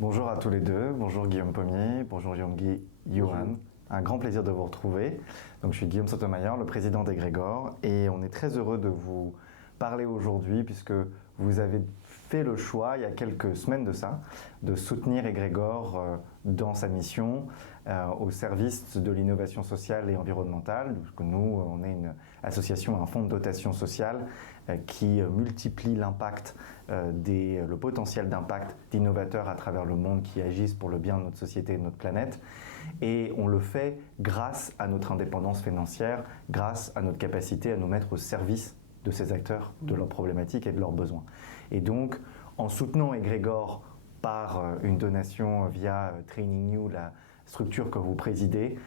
Bonjour à tous les deux, bonjour Guillaume Pommier, bonjour Yonggi Yuan. Un grand plaisir de vous retrouver. Donc, je suis Guillaume Sotomayor, le président d'Egrégor, et on est très heureux de vous parler aujourd'hui puisque vous avez fait le choix, il y a quelques semaines de ça, de soutenir Egrégor dans sa mission au service de l'innovation sociale et environnementale. Nous, on est une association, un fonds de dotation sociale qui multiplie l'impact, le potentiel d'impact d'innovateurs à travers le monde qui agissent pour le bien de notre société et de notre planète. Et on le fait grâce à notre indépendance financière, grâce à notre capacité à nous mettre au service de ces acteurs, de leurs problématiques et de leurs besoins. Et donc, en soutenant Egrégor par une donation via Training You, la structure que vous présidez,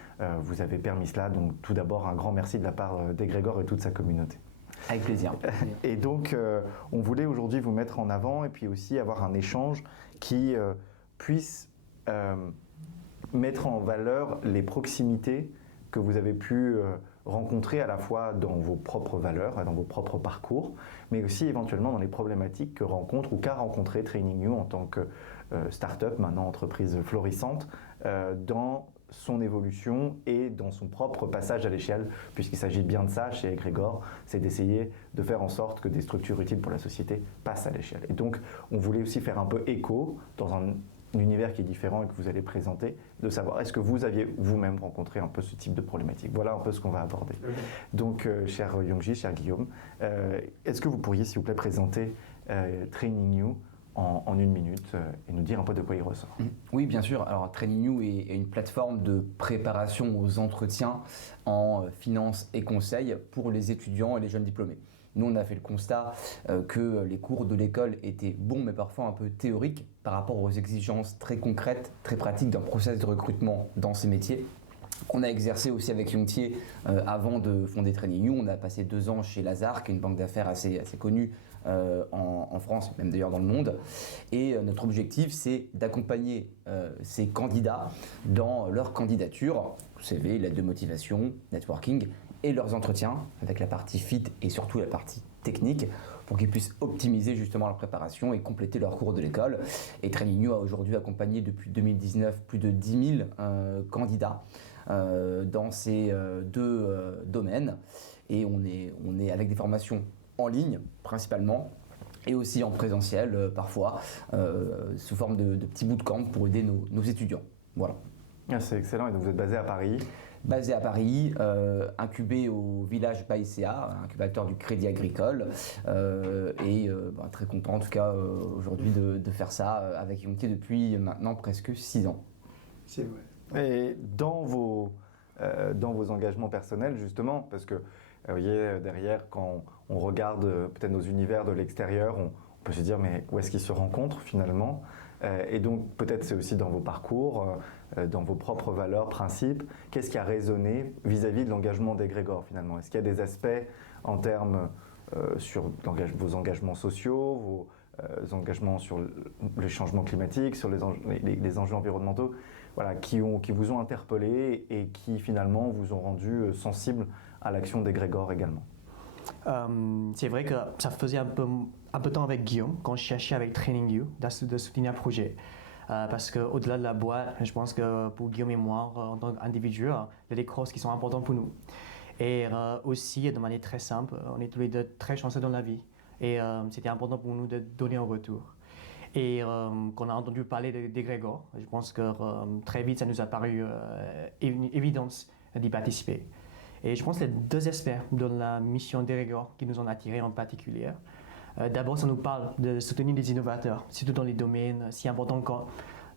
vous avez permis cela. Donc, tout d'abord, un grand merci de la part d'Egrégor et toute sa communauté. Avec plaisir. Et donc, on voulait aujourd'hui vous mettre en avant et puis aussi avoir un échange qui puisse mettre en valeur les proximités que vous avez pu rencontrer à la fois dans vos propres valeurs, dans vos propres parcours, mais aussi éventuellement dans les problématiques que rencontre ou qu'a rencontré Training You en tant que start-up, maintenant entreprise florissante, dans son évolution et dans son propre passage à l'échelle, puisqu'il s'agit bien de ça chez Egrégor, c'est d'essayer de faire en sorte que des structures utiles pour la société passent à l'échelle. Et donc, on voulait aussi faire un peu écho dans un univers qui est différent et que vous allez présenter, de savoir est-ce que vous aviez vous-même rencontré un peu ce type de problématique. Voilà un peu ce qu'on va aborder. Donc, cher Yonggi, cher Guillaume, est-ce que vous pourriez, s'il vous plaît, présenter Training You en une minute et nous dire un peu de quoi il ressort? Oui, bien sûr. Alors, Training You est une plateforme de préparation aux entretiens en finance et conseil pour les étudiants et les jeunes diplômés. Nous, on a fait le constat que les cours de l'école étaient bons, mais parfois un peu théoriques par rapport aux exigences très concrètes, très pratiques d'un process de recrutement dans ces métiers. On a exercé aussi avec Yongtier avant de fonder Training You. On a passé 2 ans chez Lazare, qui est une banque d'affaires assez connue en France, même d'ailleurs dans le monde. Et notre objectif, c'est d'accompagner ces candidats dans leur candidature, CV, lettre de motivation, networking, et leurs entretiens avec la partie fit et surtout la partie technique pour qu'ils puissent optimiser justement leur préparation et compléter leur cours de l'école. Et Training You a aujourd'hui accompagné depuis 2019 plus de 10 000 candidats dans ces 2 domaines. Et on est avec des formations en ligne principalement et aussi en présentiel parfois sous forme de petits bootcamps pour aider nos étudiants. Voilà. Ah, c'est excellent. Et donc vous êtes basé à Paris? Basé à Paris, incubé au village Baïséa, incubateur du Crédit Agricole, très content en tout cas aujourd'hui de faire ça avec Yongtier depuis maintenant presque 6 ans. C'est vrai. Et dans vos engagements personnels justement, parce que vous voyez derrière quand on regarde peut-être nos univers de l'extérieur, on peut se dire mais où est-ce qu'ils se rencontrent finalement? Et donc peut-être c'est aussi dans vos parcours, dans vos propres valeurs, principes, qu'est-ce qui a résonné vis-à-vis de l'engagement d'Egrégor finalement? Est-ce qu'il y a des aspects en termes sur vos engagements sociaux, vos engagements sur le changement climatique, sur les enjeux environnementaux, voilà, qui vous ont interpellé et qui finalement vous ont rendu sensible à l'action d'Egrégor également? C'est vrai que ça faisait un peu de temps avec Guillaume quand je cherchais avec Training You de soutenir un projet. Parce qu'au-delà de la boîte, je pense que pour Guillaume et moi, en tant qu'individu, il y a des causes qui sont importantes pour nous. Et aussi, de manière très simple, on est tous les deux très chanceux dans la vie. Et c'était important pour nous de donner un retour. Et quand on a entendu parler d'Egrégor, je pense que très vite, ça nous a paru une évidence d'y participer. Et je pense que les 2 aspects de la mission d'Egrégor qui nous ont attirés en particulier. D'abord, ça nous parle de soutenir les innovateurs, surtout dans les domaines si importants comme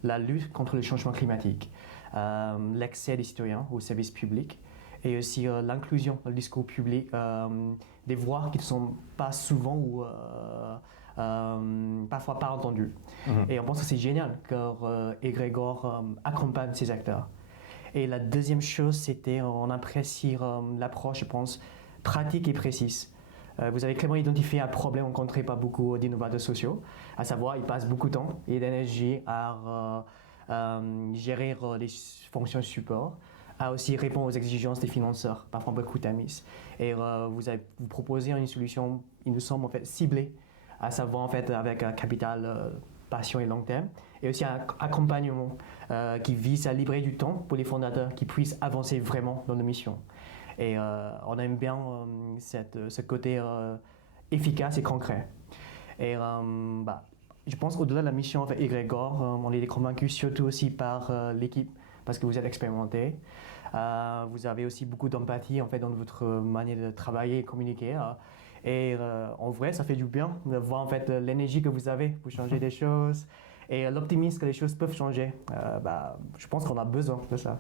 la lutte contre le changement climatique, l'accès des citoyens aux services publics et aussi l'inclusion dans le discours public des voix qui ne sont pas souvent ou parfois pas entendues. Et on pense que c'est génial que Egrégor accompagne ces acteurs. Et la deuxième chose, c'était on apprécie l'approche, je pense, pratique et précise. Vous avez clairement identifié un problème rencontré par beaucoup d'innovateurs sociaux, à savoir ils passent beaucoup de temps et d'énergie à gérer les fonctions support, à aussi répondre aux exigences des financeurs, parfois un peu coûtamis. Et vous proposez une solution, il nous semble en fait ciblée, à savoir en fait avec un capital passion et long terme, et aussi un accompagnement qui vise à libérer du temps pour les fondateurs qui puissent avancer vraiment dans nos missions. Et on aime bien ce côté efficace et concret. Et je pense qu'au-delà de la mission avec Egregor, on est convaincus surtout aussi par l'équipe, parce que vous êtes expérimentés. Vous avez aussi beaucoup d'empathie en fait, dans votre manière de travailler et communiquer. Et en vrai, ça fait du bien de voir en fait, l'énergie que vous avez pour changer des choses et l'optimisme que les choses peuvent changer. Je pense qu'on a besoin de ça.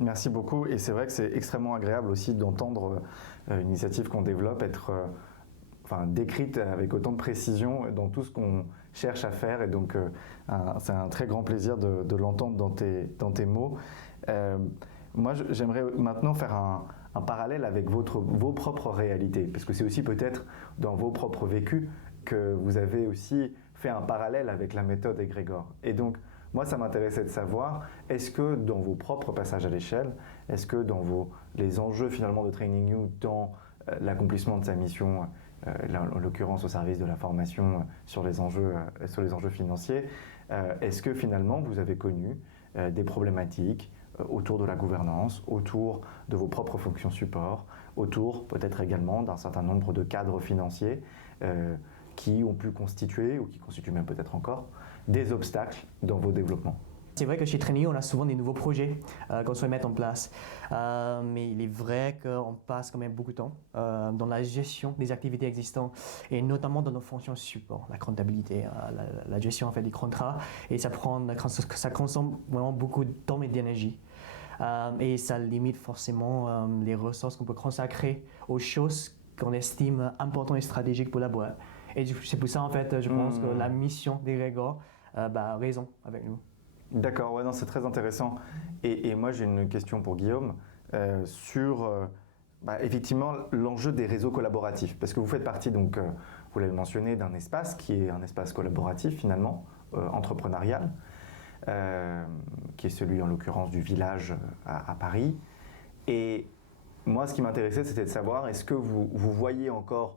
Merci beaucoup. Et c'est vrai que c'est extrêmement agréable aussi d'entendre une initiative qu'on développe être décrite avec autant de précision dans tout ce qu'on cherche à faire. Et donc, c'est un très grand plaisir de l'entendre dans tes mots. Moi, j'aimerais maintenant faire un parallèle avec vos propres réalités, parce que c'est aussi peut-être dans vos propres vécus que vous avez aussi fait un parallèle avec la méthode Egregor. Et donc, moi, ça m'intéressait de savoir, est-ce que dans vos propres passages à l'échelle, est-ce que dans les enjeux finalement de Training You, dans l'accomplissement de sa mission, en l'occurrence au service de la formation sur les enjeux financiers, est-ce que finalement vous avez connu des problématiques autour de la gouvernance, autour de vos propres fonctions support, autour peut-être également d'un certain nombre de cadres financiers qui ont pu constituer, ou qui constituent même peut-être encore, des obstacles dans vos développements? C'est vrai que chez Training You, on a souvent des nouveaux projets qu'on souhaite mettre en place. Mais il est vrai qu'on passe quand même beaucoup de temps dans la gestion des activités existantes et notamment dans nos fonctions support, la comptabilité, la gestion en fait, des contrats. Et ça consomme vraiment beaucoup de temps et d'énergie. Et ça limite forcément les ressources qu'on peut consacrer aux choses qu'on estime importantes et stratégiques pour la boîte. Et c'est pour ça en fait, je pense que la mission d'Egregor a raison avec nous. D'accord, ouais, non, c'est très intéressant. Et moi, j'ai une question pour Guillaume sur effectivement l'enjeu des réseaux collaboratifs. Parce que vous faites partie, donc, vous l'avez mentionné, d'un espace qui est un espace collaboratif finalement, entrepreneurial, qui est celui en l'occurrence du village à Paris. Et moi, ce qui m'intéressait, c'était de savoir, est-ce que vous voyez encore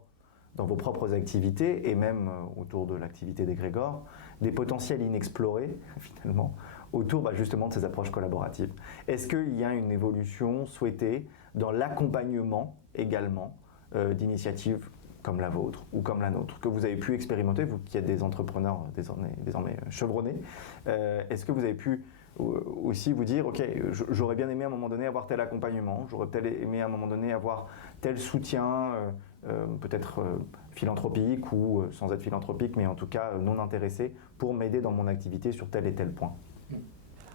dans vos propres activités et même autour de l'activité d'Egregor, des potentiels inexplorés finalement autour justement de ces approches collaboratives. Est-ce qu'il y a une évolution souhaitée dans l'accompagnement également d'initiatives comme la vôtre ou comme la nôtre, que vous avez pu expérimenter, vous qui êtes des entrepreneurs désormais chevronnés? Est-ce que vous avez pu aussi vous dire, ok, j'aurais bien aimé à un moment donné avoir tel accompagnement, j'aurais peut-être aimé à un moment donné avoir tel soutien, peut-être philanthropique ou sans être philanthropique, mais en tout cas non intéressé, pour m'aider dans mon activité sur tel et tel point?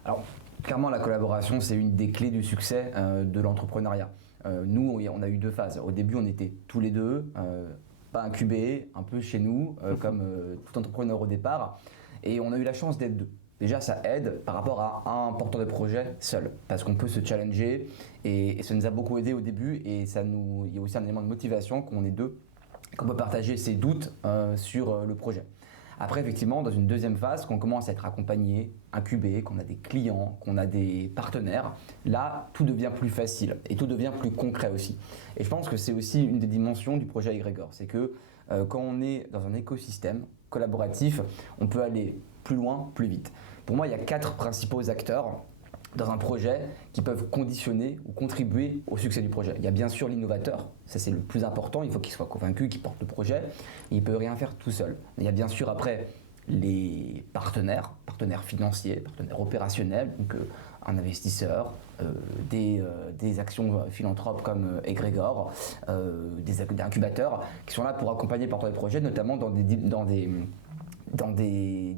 Alors, clairement, la collaboration, c'est une des clés du succès de l'entrepreneuriat. Nous, on a eu deux phases. Au début, on était tous les deux, pas incubés, un peu chez nous, comme tout entrepreneur au départ, et on a eu la chance d'être deux. Déjà, ça aide par rapport à un porteur de projet seul, parce qu'on peut se challenger, et ça nous a beaucoup aidé au début, et il y a aussi un élément de motivation qu'on est deux, qu'on peut partager ses doutes sur le projet. Après, effectivement, dans une deuxième phase, qu'on commence à être accompagné, incubé, qu'on a des clients, qu'on a des partenaires, là, tout devient plus facile et tout devient plus concret aussi. Et je pense que c'est aussi une des dimensions du projet Egregor, c'est que quand on est dans un écosystème collaboratif, on peut aller plus loin, plus vite. Pour moi, il y a 4 principaux acteurs dans un projet qui peuvent conditionner ou contribuer au succès du projet. Il y a bien sûr l'innovateur, ça c'est le plus important, il faut qu'il soit convaincu, qu'il porte le projet, et il ne peut rien faire tout seul. Il y a bien sûr après les partenaires financiers, partenaires opérationnels, donc un investisseur, des actions philanthropes comme Egregor, des incubateurs qui sont là pour accompagner le porteur de projet, notamment dans des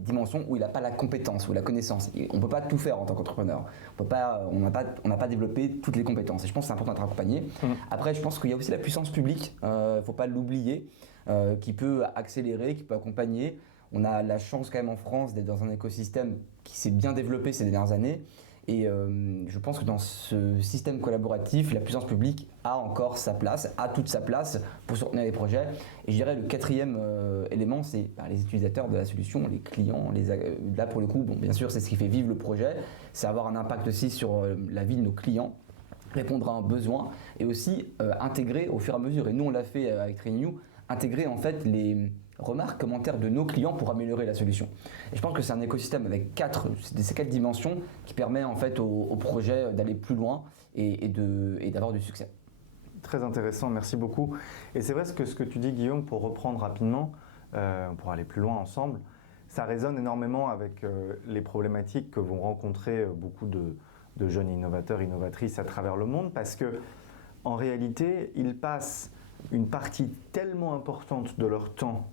dimensions où il n'a pas la compétence ou la connaissance. On ne peut pas tout faire en tant qu'entrepreneur. On n'a pas développé toutes les compétences. Et je pense que c'est important d'être accompagné. Après, je pense qu'il y a aussi la puissance publique, il ne faut pas l'oublier, qui peut accélérer, qui peut accompagner. On a la chance quand même en France d'être dans un écosystème qui s'est bien développé ces dernières années. Et je pense que dans ce système collaboratif, la puissance publique a encore sa place, a toute sa place pour soutenir les projets. Et je dirais le quatrième élément, c'est les utilisateurs de la solution, les clients. Là pour le coup, bien sûr, c'est ce qui fait vivre le projet, c'est avoir un impact aussi sur la vie de nos clients, répondre à un besoin et aussi intégrer au fur et à mesure. Et nous, on l'a fait avec Training You, intégrer en fait remarques, commentaires de nos clients pour améliorer la solution. Et je pense que c'est un écosystème avec ces quatre dimensions qui permet en fait au projet d'aller plus loin et d'avoir du succès. Très intéressant, merci beaucoup. Et c'est vrai ce que tu dis, Guillaume, pour reprendre rapidement, pour aller plus loin ensemble, ça résonne énormément avec les problématiques que vont rencontrer beaucoup de jeunes innovateurs, innovatrices à travers le monde, parce que en réalité, ils passent une partie tellement importante de leur temps,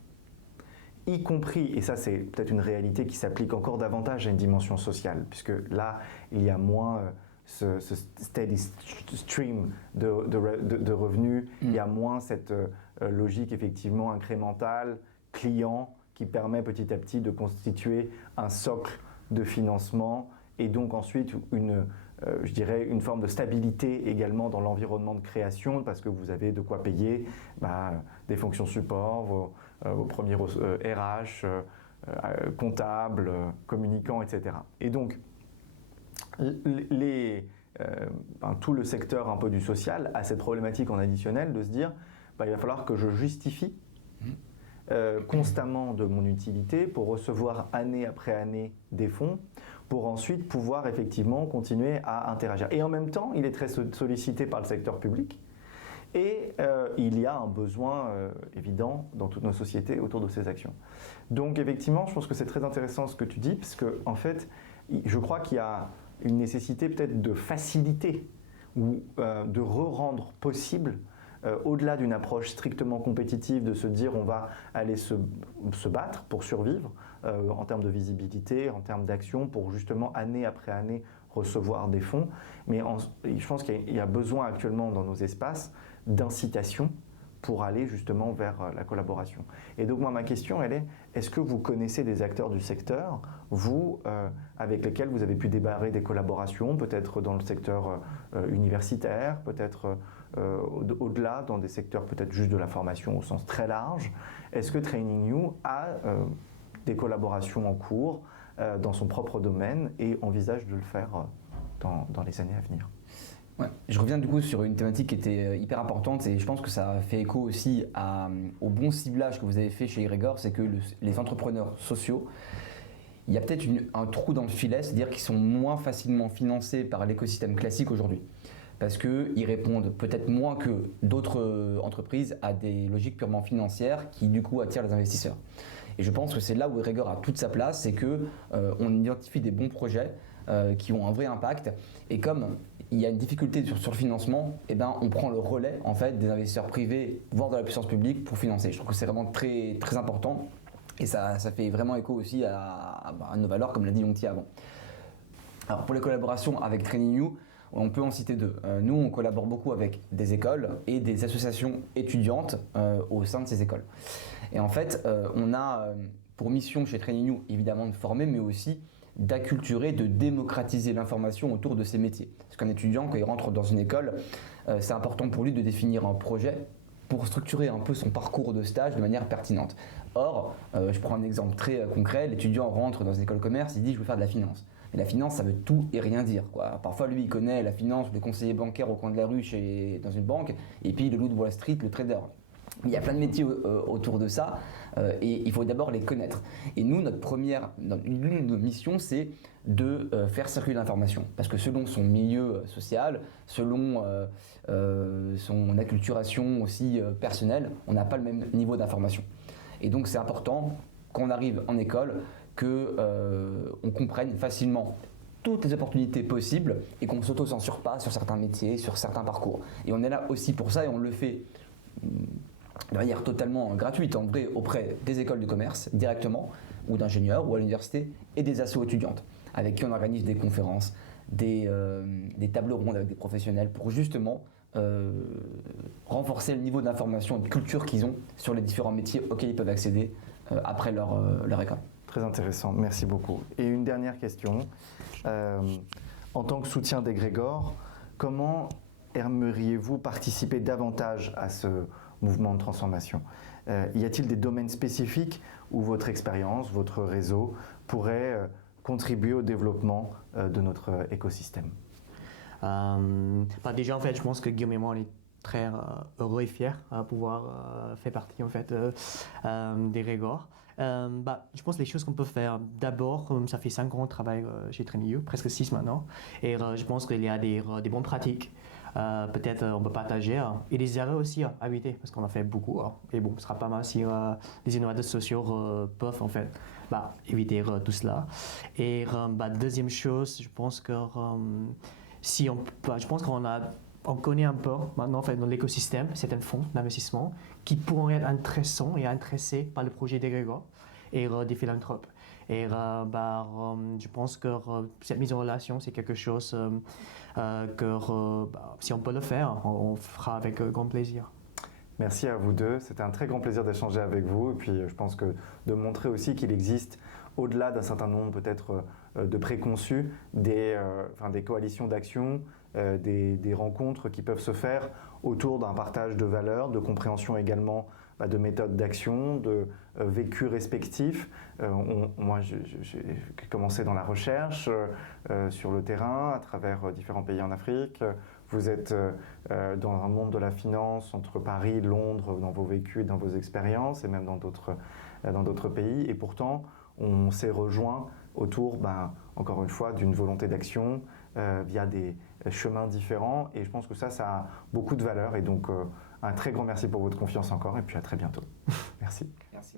y compris, et ça c'est peut-être une réalité qui s'applique encore davantage à une dimension sociale, puisque là, il y a moins ce steady stream de revenus, il y a moins cette logique effectivement incrémentale, client, qui permet petit à petit de constituer un socle de financement et donc ensuite je dirais une forme de stabilité également dans l'environnement de création parce que vous avez de quoi payer des fonctions support, vos premiers RH, comptables, communicants, etc. Et donc, tout le secteur un peu du social a cette problématique en additionnel de se dire il va falloir que je justifie constamment de mon utilité pour recevoir année après année des fonds pour ensuite pouvoir effectivement continuer à interagir. Et en même temps, il est très sollicité par le secteur public et il y a un besoin évident dans toutes nos sociétés autour de ces actions. Donc effectivement, je pense que c'est très intéressant ce que tu dis parce que en fait, je crois qu'il y a une nécessité peut-être de faciliter ou de re-rendre possible au-delà d'une approche strictement compétitive, de se dire on va aller se battre pour survivre en termes de visibilité, en termes d'action, pour justement année après année recevoir des fonds. Mais je pense qu'il y a besoin actuellement dans nos espaces d'incitation pour aller justement vers la collaboration. Et donc moi ma question elle est, est-ce que vous connaissez des acteurs du secteur, vous, avec lesquels vous avez pu démarrer des collaborations, peut-être dans le secteur universitaire, peut-être au-delà, dans des secteurs peut-être juste de la formation au sens très large. Est-ce que Training You a des collaborations en cours dans son propre domaine et envisage de le faire dans les années à venir? Ouais. Je reviens du coup sur une thématique qui était hyper importante et je pense que ça fait écho aussi au bon ciblage que vous avez fait chez Egregor, c'est que les entrepreneurs sociaux, il y a peut-être un trou dans le filet, c'est-à-dire qu'ils sont moins facilement financés par l'écosystème classique aujourd'hui. Parce qu'ils répondent peut-être moins que d'autres entreprises à des logiques purement financières qui du coup attirent les investisseurs. Et je pense que c'est là où Egregor a toute sa place, c'est qu'on identifie des bons projets qui ont un vrai impact et comme il y a une difficulté sur le financement, eh ben, on prend le relais en fait, des investisseurs privés, voire de la puissance publique pour financer. Je trouve que c'est vraiment très, très important et ça fait vraiment écho aussi à nos valeurs comme l'a dit Yongti avant. Alors pour les collaborations avec Training You, on peut en citer deux. Nous, on collabore beaucoup avec des écoles et des associations étudiantes au sein de ces écoles. Et en fait, on a pour mission chez Training You, évidemment, de former, mais aussi d'acculturer, de démocratiser l'information autour de ces métiers. Parce qu'un étudiant, quand il rentre dans une école, c'est important pour lui de définir un projet pour structurer un peu son parcours de stage de manière pertinente. Or, je prends un exemple très concret, l'étudiant rentre dans une école de commerce, il dit « je veux faire de la finance ». Mais la finance, ça veut tout et rien dire, quoi. Parfois, lui, il connaît la finance, le conseiller bancaire au coin de la rue dans une banque, et puis le loup de Wall Street, le trader. Il y a plein de métiers autour de ça, et il faut d'abord les connaître. Et nous, l'une de nos missions, c'est de faire circuler l'information. Parce que selon son milieu social, selon son acculturation aussi personnelle, on n'a pas le même niveau d'information. Et donc, c'est important, quand on arrive en école, qu'on comprenne facilement toutes les opportunités possibles et qu'on ne s'auto-censure pas sur certains métiers, sur certains parcours. Et on est là aussi pour ça et on le fait de manière totalement gratuite en vrai auprès des écoles de commerce directement ou d'ingénieurs ou à l'université et des assos étudiantes avec qui on organise des conférences, des tables rondes avec des professionnels pour justement renforcer le niveau d'information et de culture qu'ils ont sur les différents métiers auxquels ils peuvent accéder après leur école. Très intéressant, merci beaucoup. Et une dernière question. En tant que soutien d'Egregor, comment aimeriez-vous participer davantage à ce mouvement de transformation? Y a-t-il des domaines spécifiques où votre expérience, votre réseau pourrait contribuer au développement de notre écosystème? Déjà, en fait, je pense que Guillaume et moi, on est très heureux et fier de pouvoir faire partie en fait des Grégor. Je pense que les choses qu'on peut faire, d'abord, ça fait 5 ans qu'on travaille chez TrainingView, presque 6 maintenant, et je pense qu'il y a des bonnes pratiques. Peut-être on peut partager et des erreurs aussi à éviter parce qu'on en fait beaucoup. Et bon, ce sera pas mal si les innovateurs sociaux peuvent en fait éviter tout cela. Et deuxième chose, je pense que je pense on connaît un peu maintenant en fait, dans l'écosystème certains fonds d'investissement qui pourront être intéressants et intéressés par le projet d'Egrégor et des philanthropes. Et je pense que cette mise en relation, c'est quelque chose que si on peut le faire, on fera avec grand plaisir. Merci à vous deux, c'était un très grand plaisir d'échanger avec vous et puis je pense que de montrer aussi qu'il existe au-delà d'un certain nombre peut-être de préconçus, des coalitions d'actions, des rencontres qui peuvent se faire autour d'un partage de valeurs, de compréhension également de méthodes d'action, de vécus respectifs. Moi, j'ai commencé dans la recherche, sur le terrain, à travers différents pays en Afrique. Vous êtes dans un monde de la finance entre Paris, Londres, dans vos vécus, dans vos expériences et même dans d'autres pays. Et pourtant, on s'est rejoint autour, encore une fois, d'une volonté d'action via des chemins différents. Et je pense que ça a beaucoup de valeur. Et donc, un très grand merci pour votre confiance encore. Et puis à très bientôt. Merci. Merci.